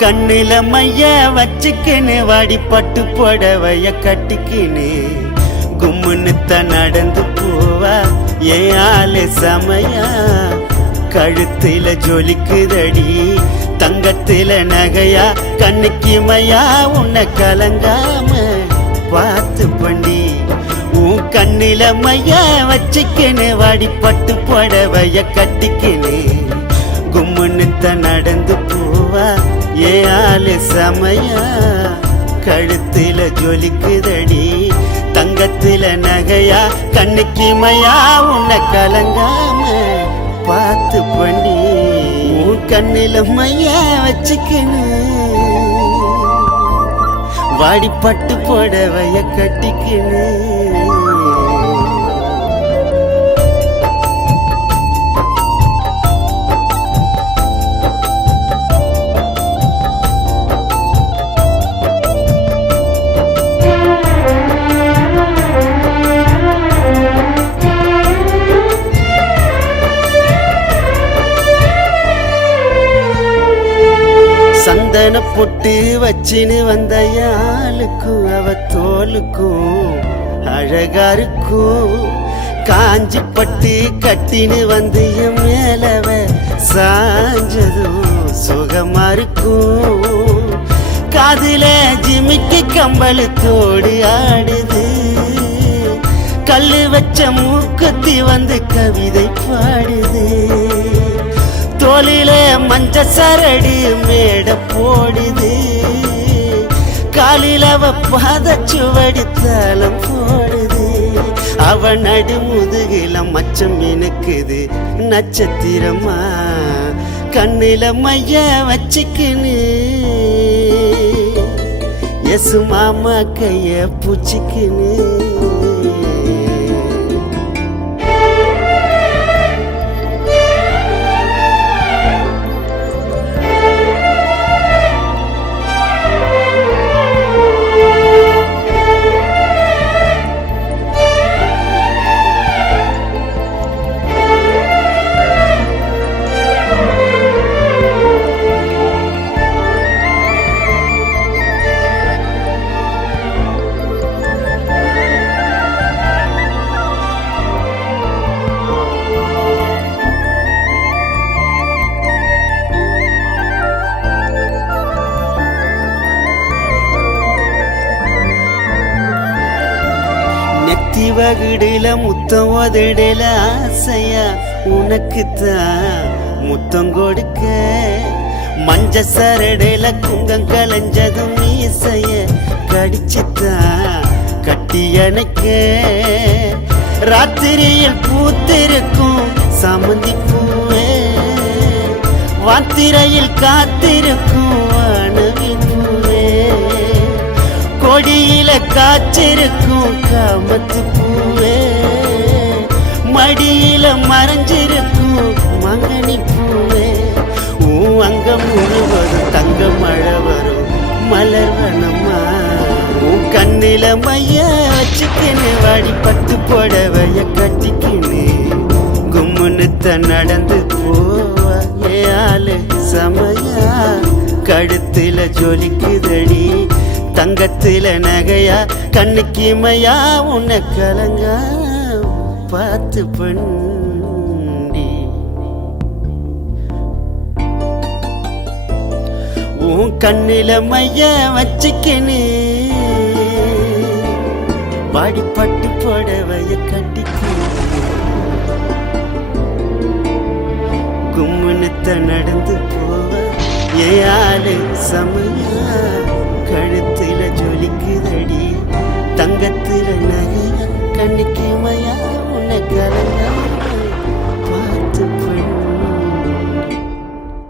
கண்ணில மைய வச்சுக்கின்னு வாடி பட்டு புடவைய கட்டிக்கின்னு கும்முன்னுத்த நடந்து போவா என் ஆளு சமையா. கழுத்துல ஜொலிக்குதடி தங்கத்தில நகையா, கண்ணுக்கு மையா உன்னை கலங்காம பார்த்து பண்ணி. உன் கண்ணில மைய வச்சுக்கின்னு வாடி பட்டு புடவைய கட்டிக்கின்னு கும்முன்னுத்த நடந்து போவா என் ஆளு சமையா. கழுத்துல ஜொலிக்குதடி தங்கத்தில நகையா, கண்ணுக்கு மையா உன்னை கலங்காம பார்த்து பண்ணி. உன் கண்ணில மையா வச்சுக்கின்னு வாடி பட்டு புடவைய கட்டிக்கின்னு. சந்தன பொட்டு வச்சின்னு வந்த யாளுக்கும் அவ தோலுக்கும் அழகா இருக்கும். காஞ்சி பட்டு கட்டின்னு வந்து என் மேலவ சாஞ்சதும் சுகமா இருக்கும். காதுல ஜிமிக்கி கம்பளு தோடு ஆடுது, கல்லு வச்ச மூக்குத்தி வந்து கவிதை பாடுது. தோளில மஞ்ச சரடு மேட போடுது, காலில் அவ பாதச்சுவடி தாளம் போடுது. அவ நடுமுதுகில மச்சம் இனுக்குது நட்சத்திரமா, கண்ணில மைய வச்சுக்கின்னு எசு மாமா கைய பூச்சிக்கின்னு. நெத்தி வகுடில முத்தம் உதடல ஆசையா, உனக்குத்தான் முத்தம் கொடுக்க. மஞ்ச சரடையில குங்கம் கலைஞ்சதும் மீசைய கடிச்சுத்தான் கட்டி அணைக்க. ராத்திரியில் பூத்திருக்கும் சாமந்தி பூவே, வாத்திரையில் காத்திருக்கும் வானவி பூவே. கொடியில காய்ச்சிருக்கும் காமத்து பூவே, மடியில மறைஞ்சிருக்கும் மங்கனி பூவே. அங்க முழுவதும் தங்க மழை வரும் மலர்வனமா. உன் கண்ணில மைய வச்சுக்கின்னு வாடி பட்டு புடவைய கட்டிக்கின்னு கும்முன்னுத்த நடந்து போவா என் ஆளு சமையா. கழுத்துல ஜொலிக்குதடி தங்கத்தில நகையா, கண்ணுக்கு மையா உன்னை கலங்கா பார்த்து பண்ணி. உன் கண்ணில மைய வச்சுக்கின்னு வாடி பட்டு புடவைய கட்டிக்கின்னு கும்முன்னுத்த நடந்து போவ என் ஆளு சமையா. கழுத்துல ஜொலிக்குதடி தங்கத்துல நகையா, கண்ணுக்கு மையா உன்னை கலங்க